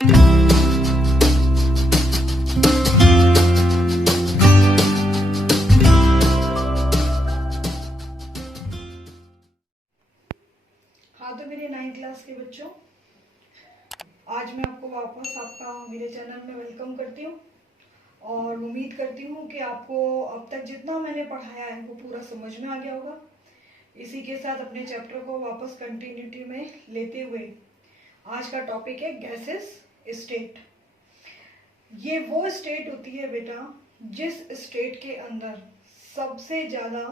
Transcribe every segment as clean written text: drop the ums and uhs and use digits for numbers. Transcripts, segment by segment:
हाँ, तो मेरे 9th क्लास के बच्चों, आज मैं आपको वापस आपका मेरे चैनल में वेलकम करती हूँ और उम्मीद करती हूँ कि आपको अब तक जितना मैंने पढ़ाया है वो पूरा समझ में आ गया होगा। इसी के साथ अपने चैप्टर को वापस कंटिन्यूटी में लेते हुए आज का टॉपिक है गैसेस स्टेट। ये वो स्टेट होती है बेटा जिस स्टेट के अंदर सबसे ज़्यादा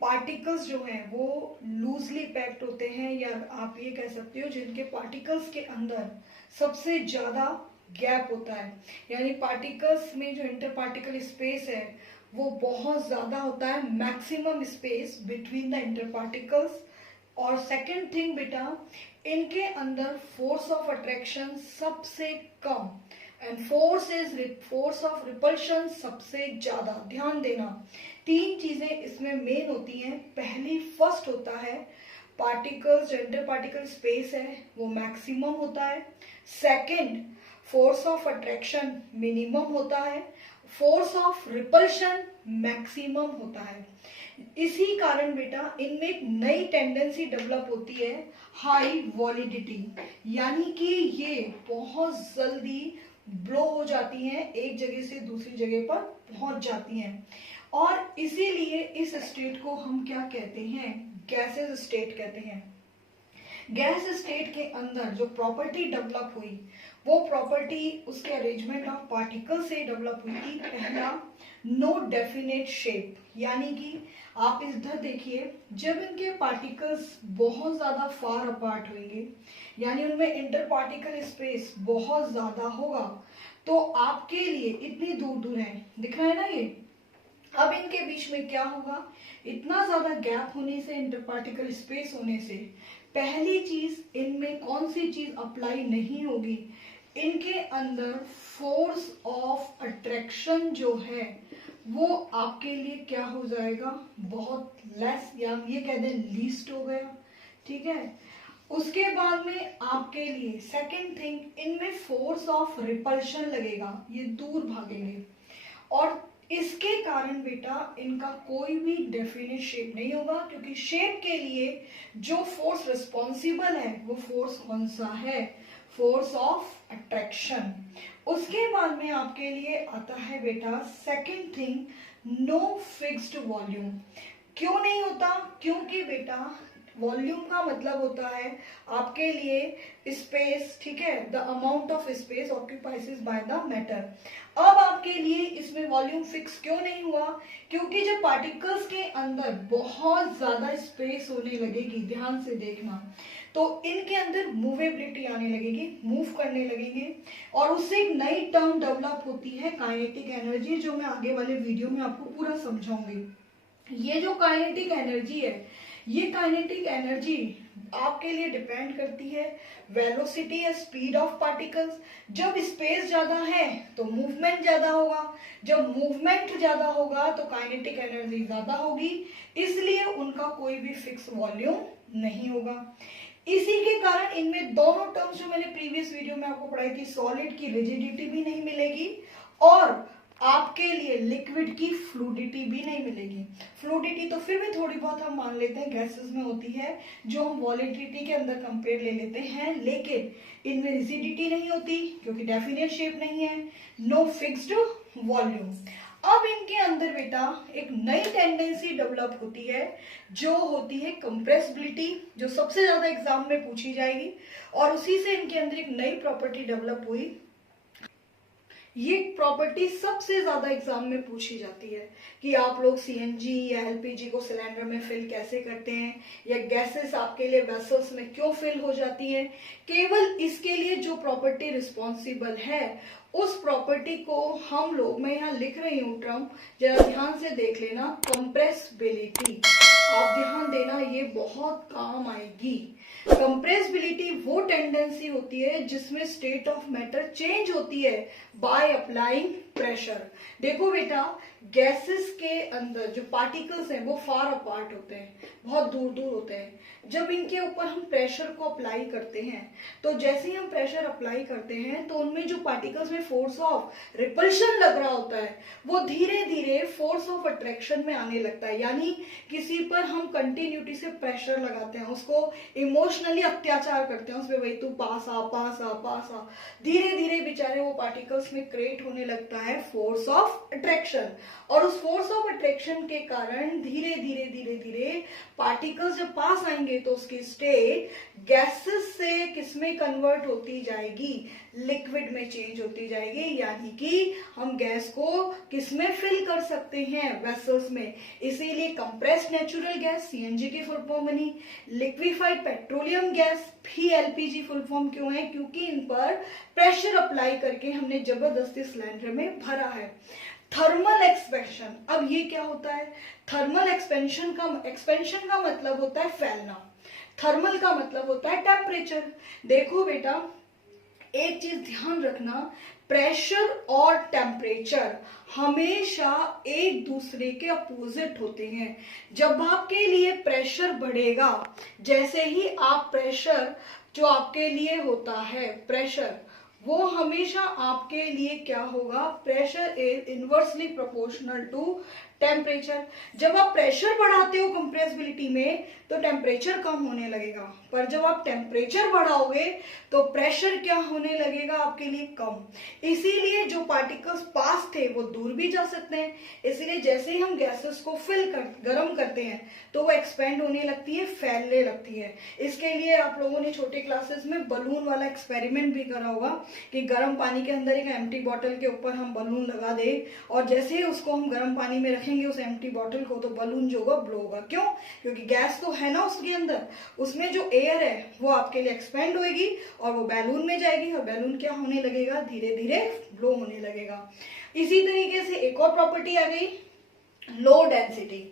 पार्टिकल्स जो हैं वो लूजली पैक्ड होते हैं, या आप ये कह सकते हो जिनके पार्टिकल्स के अंदर सबसे ज़्यादा गैप होता है। यानी पार्टिकल्स में जो इंटर पार्टिकल स्पेस है वो बहुत ज़्यादा होता है, maximum space between the inter particles. और सेकंड थिंग बेटा, इनके अंदर फोर्स ऑफ अट्रैक्शन सबसे come and force of repulsion सबसे ज्यादा। ध्यान देना, तीन चीजें इसमें मेन होती हैं। पहली फर्स्ट होता है पार्टिकल्स, जो इंटर पार्टिकल स्पेस है वो मैक्सिमम होता है। Second, force of attraction minimum होता है। फोर्स ऑफ रिपल्शन मैक्सिमम होता है। इसी कारण बेटा इनमें एक नई टेंडेंसी डेवलप होती है, हाई वॉलिडिटी, यानी कि ये बहुत जल्दी ब्लो हो जाती हैं, एक जगह से दूसरी जगह पर पहुंच जाती हैं। और इसीलिए इस स्टेट को हम क्या कहते हैं? गैसेस स्टेट कहते हैं। गैस स्टेट के अंदर जो प्रॉपर्टी डेवलप हुई वो प्रॉपर्टी उसके अरेंजमेंट ऑफ पार्टिकल से डेवलप हुई थी। पहला, नो डेफिनेट शेप, यानी कि आप इधर देखिए, जब इनके पार्टिकल्स बहुत ज्यादा फार अपार्ट होंगे, यानी उनमें इंटर पार्टिकल स्पेस बहुत ज्यादा होगा, तो आपके लिए इतनी दूर दूर है, दिख रहा है ना ये। अब इनके बीच में क्या होगा? इतना ज्यादा गैप होने से, इंटर पार्टिकल स्पेस होने से, पहली चीज इनमें कौन सी चीज अप्लाई नहीं होगी? इनके अंदर फोर्स ऑफ अट्रैक्शन जो है वो आपके लिए क्या हो जाएगा? बहुत लेस, या ये कह दें लीस्ट हो गया। ठीक है। उसके बाद में आपके लिए सेकंड थिंग, इनमें फोर्स ऑफ रिपल्शन लगेगा, ये दूर भागेंगे। और इसके कारण बेटा इनका कोई भी डेफिनेट शेप नहीं होगा, क्योंकि शेप के लिए जो फोर्स रिस्पॉन्सिबल है वो फोर्स कौन सा है? Force of attraction. उसके बाद में आपके लिए आता है बेटा second thing, no fixed volume. क्यों नहीं होता? क्योंकि बेटा वॉल्यूम का मतलब होता है आपके लिए स्पेस, ठीक है, the amount of space occupies by the matter. अब आपके लिए इसमें वॉल्यूम फिक्स क्यों नहीं हुआ? क्योंकि जब पार्टिकल्स के अंदर बहुत ज्यादा स्पेस होने लगेगी, ध्यान से देखना, तो इनके अंदर मूवेबिलिटी आने लगेगी, मूव करने लगेंगे, और उससे एक नई टर्म डेवलप होती है काइनेटिक एनर्जी, जो मैं आगे वाले वीडियो में आपको पूरा समझाऊंगी। ये जो काइनेटिक एनर्जी है, ये काइनेटिक एनर्जी आपके लिए डिपेंड करती है वेलोसिटी या स्पीड ऑफ पार्टिकल्स। जब स्पेस ज्यादा है तो मूवमेंट ज्यादा होगा, जब मूवमेंट ज्यादा होगा तो काइनेटिक एनर्जी ज्यादा होगी, इसलिए उनका कोई भी फिक्स वॉल्यूम नहीं होगा। इसी के कारण इनमें दोनों टर्म्स जो मैंने प्रीवियस वीडियो में आपको पढ़ाई थी, सॉलिड की रिजिडिटी भी नहीं मिलेगी और आपके लिए लिक्विड की फ्लूडिटी भी नहीं मिलेगी। फ्लूडिटी तो फिर भी थोड़ी बहुत हम मान लेते हैं गैसेस में होती है, जो हम वॉलिडिटी के अंदर कंपेयर ले लेते हैं, लेकिन इनमें रिजिडिटी नहीं होती क्योंकि डेफिनेट शेप नहीं है, नो फिक्स्ड वॉल्यूम। अब इनके अंदर बेटा एक नई टेंडेंसी डेवलप होती है, जो होती है कंप्रेसिबिलिटी, जो सबसे ज्यादा एग्जाम में पूछी जाएगी, और उसी से इनके अंदर एक नई प्रॉपर्टी डेवलप हुई। ये प्रॉपर्टी सबसे ज्यादा एग्जाम में पूछी जाती है कि आप लोग सीएनजी या एलपीजी को सिलेंडर में फिल कैसे करते हैं, या गैसेस आपके लिए वेसल्स में क्यों फिल हो जाती है। केवल इसके लिए जो प्रॉपर्टी रिस्पॉन्सिबल है उस प्रॉपर्टी को हम लोग, मैं यहाँ लिख रही हूँ टर्म, जरा ध्यान से देख लेना, कंप्रेसिबिलिटी। आप ध्यान देना, ये बहुत काम आएगी। कंप्रेसिबिलिटी वो टेंडेंसी होती है जिसमें स्टेट ऑफ मैटर चेंज होती है बाय अप्लाइंग प्रेशर। देखो बेटा, गैसेस के अंदर जो पार्टिकल्स हैं वो फार अपार्ट होते हैं, बहुत दूर दूर होते हैं। जब इनके ऊपर हम प्रेशर को अप्लाई करते हैं तो जैसे ही हम प्रेशर अप्लाई करते हैं तो उनमें जो पार्टिकल्स में फोर्स ऑफ रिपल्शन लग रहा होता है वो धीरे धीरे फोर्स ऑफ अट्रैक्शन में आने लगता है। यानी किसी पर हम कंटिन्यूटी से प्रेशर लगाते हैं, उसको इमोशनली अत्याचार करते हैं उस पर, भाई तू पास आ पास आ पास आ, धीरे धीरे बेचारे वो पार्टिकल्स में क्रिएट होने लगता है फोर्स ऑफ अट्रैक्शन। और उस फोर्स ऑफ अट्रैक्शन के कारण धीरे धीरे धीरे धीरे पार्टिकल्स जब पास आएंगे तो उसकी स्टेट गैसेस से किसमें कन्वर्ट होती जाएगी, लिक्विड में चेंज होती जाएगी। यानी कि हम गैस को किसमें फिल कर सकते हैं, वेसल्स में। इसीलिए कंप्रेस्ड नेचुरल गैस सीएनजी की फुल फॉर्म बनी, लिक्विफाइड पेट्रोलियम गैस भी एलपीजी फुल फॉर्म क्यों है, क्योंकि इन पर प्रेशर अप्लाई करके हमने जबरदस्ती सिलेंडर में भरा है। थर्मल एक्सपेंशन, अब ये क्या होता है, थर्मल एक्सपेंशन का मतलब होता है फैलना, थर्मल का मतलब होता है टेम्परेचर। देखो बेटा, एक चीज ध्यान रखना, प्रेशर और टेम्परेचर हमेशा एक दूसरे के अपोजिट होते हैं। जब आपके लिए प्रेशर बढ़ेगा, जैसे ही आप प्रेशर जो आपके लिए होता है प्रेशर, वो हमेशा आपके लिए क्या होगा, pressure is inversely proportional to temperature. जब आप प्रेशर बढ़ाते हो कंप्रेसिबिलिटी में तो टेम्परेचर कम होने लगेगा, पर जब आप टेम्परेचर बढ़ाओगे तो प्रेशर क्या होने लगेगा, आपके लिए कम। इसीलिए जो पार्टिकल्स पास थे वो दूर भी जा सकते हैं। इसीलिए जैसे ही हम गैसेस को गर्म करते हैं तो वो एक्सपेंड होने लगती है, फैलने लगती है। इसके लिए आप लोगों ने छोटे क्लासेस में बलून वाला एक्सपेरिमेंट भी करा होगा कि गर्म पानी के अंदर एक एम्प्टी बॉटल के ऊपर हम बलून लगा दे और जैसे ही उसको हम गर्म पानी में रखेंगे उस एम्प्टी बॉटल को, तो बलून जो होगा ब्लो होगा। क्यों? क्योंकि गैस तो है ना उसके अंदर, उसमें जो एयर है वो आपके लिए एक्सपेंड होएगी और वो बैलून में जाएगी और बैलून क्या होने लगेगा, धीरे धीरे ब्लो होने लगेगा। इसी तरीके से एक और प्रॉपर्टी आ गई, लो डेंसिटी।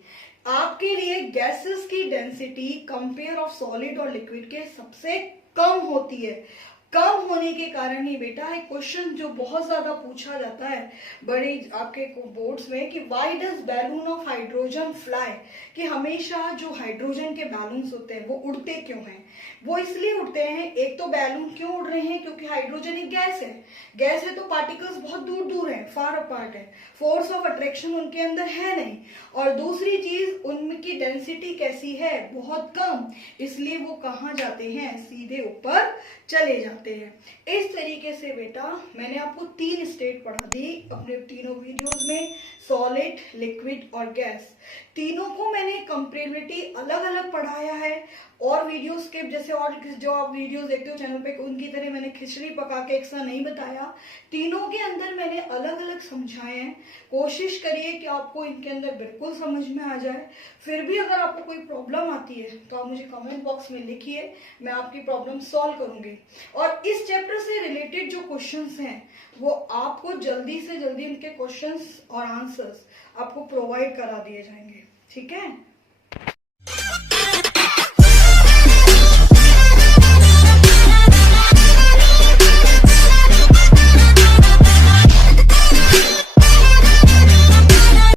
आपके लिए गैसेस की डेंसिटी कंपेयर ऑफ सॉलिड और लिक्विड के सबसे कम होती है। कम होने के कारण ही बेटा एक क्वेश्चन जो बहुत ज्यादा पूछा जाता है बड़े आपके बोर्ड्स में कि why does balloon of hydrogen fly, कि हमेशा जो हाइड्रोजन के बैलून्स होते हैं वो उड़ते क्यों हैं। वो इसलिए उड़ते हैं, एक तो बैलून क्यों उड़ रहे हैं, क्योंकि हाइड्रोजन एक गैस है, गैस है तो पार्टिकल्स बहुत दूर दूर हैं, फार अपार्ट है, फोर्स ऑफ अट्रैक्शन उनके अंदर है नहीं। और दूसरी चीज, उनकी डेंसिटी कैसी है, बहुत कम, इसलिए वो कहाँ जाते हैं, सीधे ऊपर चले जाते हैं। इस तरीके से बेटा मैंने आपको 3 स्टेट पढ़ा दी अपने तीनों वीडियोस में, सॉलिड, लिक्विड और गैस। तीनों को मैंने कंपेरेबिलिटी अलग अलग पढ़ाया है। और वीडियोस के जैसे और जो आप वीडियोस देखते हो चैनल पे, उनकी तरह मैंने खिचड़ी पका के एक सा नहीं बताया। तीनों के अंदर मैंने अलग अलग समझाए हैं। कोशिश करिए कि आपको इनके अंदर बिल्कुल समझ में आ जाए। फिर भी अगर आपको कोई प्रॉब्लम आती है तो आप मुझे कमेंट बॉक्स में लिखिए, मैं आपकी प्रॉब्लम सॉल्व करूंगी। और इस चैप्टर से रिलेटेड जो क्वेश्चंस हैं वो आपको जल्दी से जल्दी उनके क्वेश्चंस और आंसर्स आपको प्रोवाइड करा दिए जाएंगे, ठीक है।